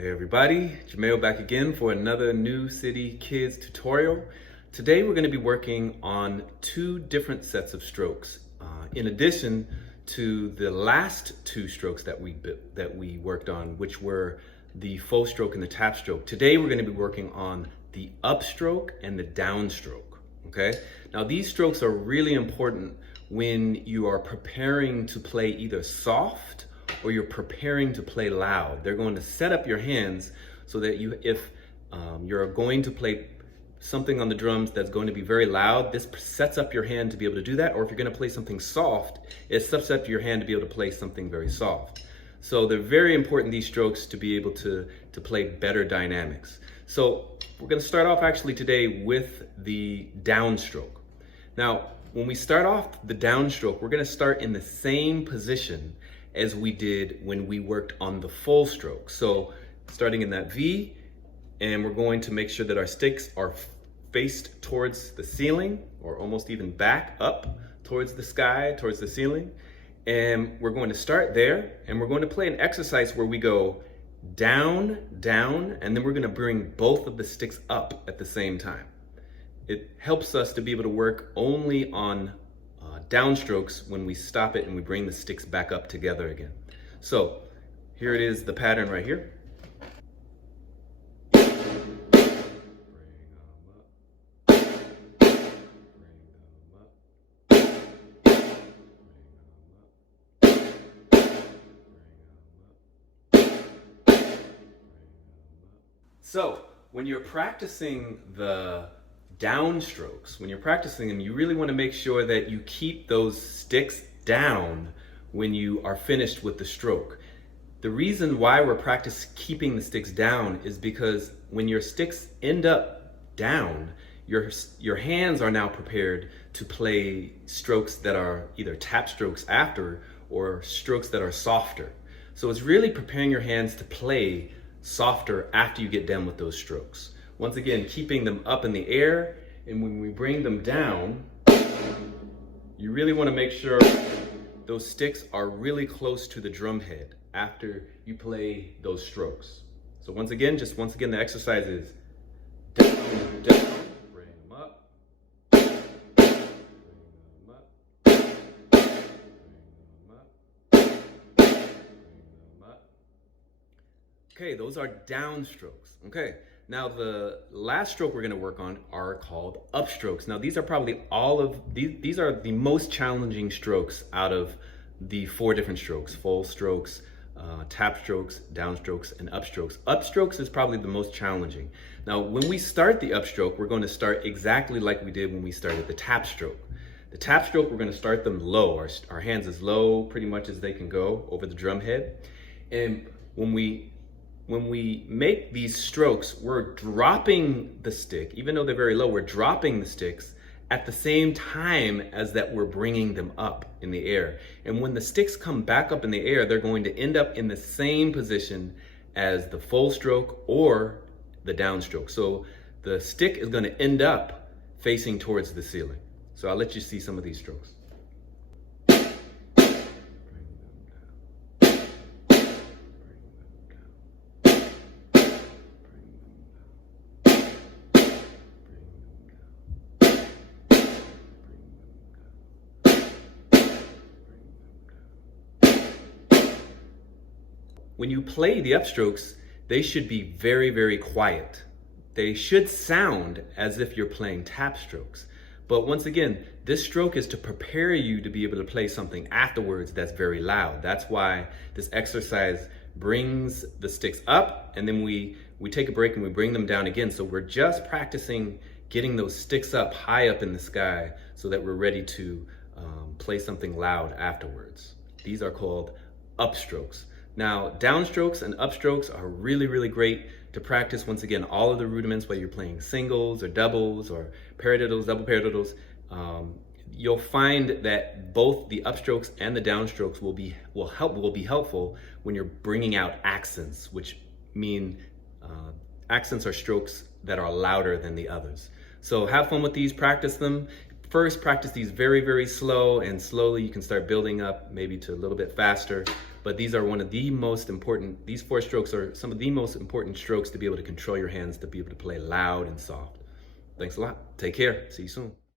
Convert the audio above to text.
Hey everybody, Jameo back again for another New City Kids tutorial. Today we're going to be working on two different sets of strokes. In addition to the last two strokes that we worked on, which were the full stroke and the tap stroke. Today we're going to be working on the upstroke and the downstroke. Okay? Now these strokes are really important when you are preparing to play either soft or you're preparing to play loud. They're going to set up your hands so that if you're going to play something on the drums that's going to be very loud, this sets up your hand to be able to do that. Or if you're going to play something soft, it sets up your hand to be able to play something very soft. So they're very important, these strokes, to be able to play better dynamics. So we're going to start off actually today with the downstroke. Now, when we start off the downstroke, we're going to start in the same position as we did when we worked on the full stroke. So starting in that V, and we're going to make sure that our sticks are faced towards the ceiling, or almost even back up towards the sky, towards the ceiling. And we're going to start there, and we're going to play an exercise where we go down, down, and then we're going to bring both of the sticks up at the same time. It helps us to be able to work only on downstrokes when we stop it and we bring the sticks back up together again. So here it is, the pattern right here. So when you're practicing the downstrokes, when you're practicing them, you really want to make sure that you keep those sticks down when you are finished with the stroke. The reason why we're practicing keeping the sticks down is because when your sticks end up down, your hands are now prepared to play strokes that are either tap strokes after or strokes that are softer. So it's really preparing your hands to play softer after you get done with those strokes. Once again, keeping them up in the air, and when we bring them down, you really want to make sure those sticks are really close to the drum head after you play those strokes. So once again, the exercise is down, down, bring them up, bring them up, bring them up, bring them up. Okay, those are downstrokes. Okay. Now the last stroke we're going to work on are called upstrokes. Now these are probably these are the most challenging strokes out of the four different strokes: full strokes, tap strokes, downstrokes, and upstrokes. Upstrokes is probably the most challenging. Now when we start the upstroke, we're going to start exactly like we did when we started the tap stroke. The tap stroke, we're going to start them low. Our hands as low pretty much as they can go over the drum head. And when we make these strokes, we're dropping the stick, even though they're very low, we're dropping the sticks at the same time as that we're bringing them up in the air. And when the sticks come back up in the air, they're going to end up in the same position as the full stroke or the downstroke. So the stick is going to end up facing towards the ceiling. So I'll let you see some of these strokes. When you play the upstrokes, they should be very, very quiet. They should sound as if you're playing tap strokes. But once again, this stroke is to prepare you to be able to play something afterwards that's very loud. That's why this exercise brings the sticks up, and then we take a break and we bring them down again. So we're just practicing getting those sticks up high up in the sky so that we're ready to play something loud afterwards. These are called upstrokes. Now, downstrokes and upstrokes are really, really great to practice. Once again, all of the rudiments, whether you're playing singles or doubles or paradiddles, double paradiddles, you'll find that both the upstrokes and the downstrokes will be helpful when you're bringing out accents, which mean accents are strokes that are louder than the others. So have fun with these, practice them. First, practice these very, very slow, and slowly you can start building up maybe to a little bit faster. but these are one of the most important, these 4 strokes are some of the most important strokes to be able to control your hands, to be able to play loud and soft. Thanks a lot. Take care. See you soon.